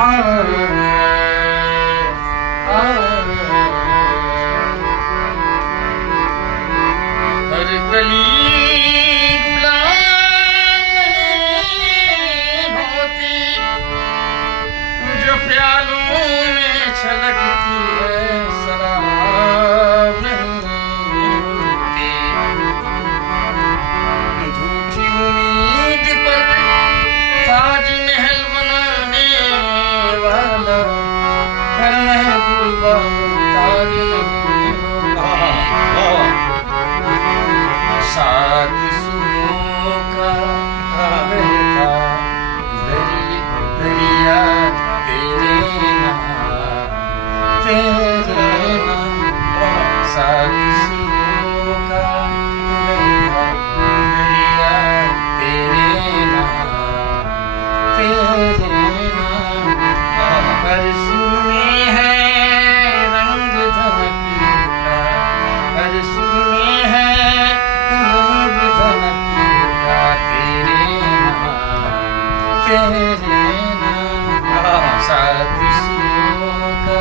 हर गली जो प्यालों में छलकती है शराब नहीं होती। झूठी उम्मीद पर ताजमहल बनाने वाला हर महबूबा मुमताज नहीं होता। सात सुरों का बहता दरिया तेरे नाम सात सुरों का बहता दरिया तेरे नाम हर सुर में है रंग धनक का, हर सुर में है रंग धनक का तेरे नाम सात सुरों का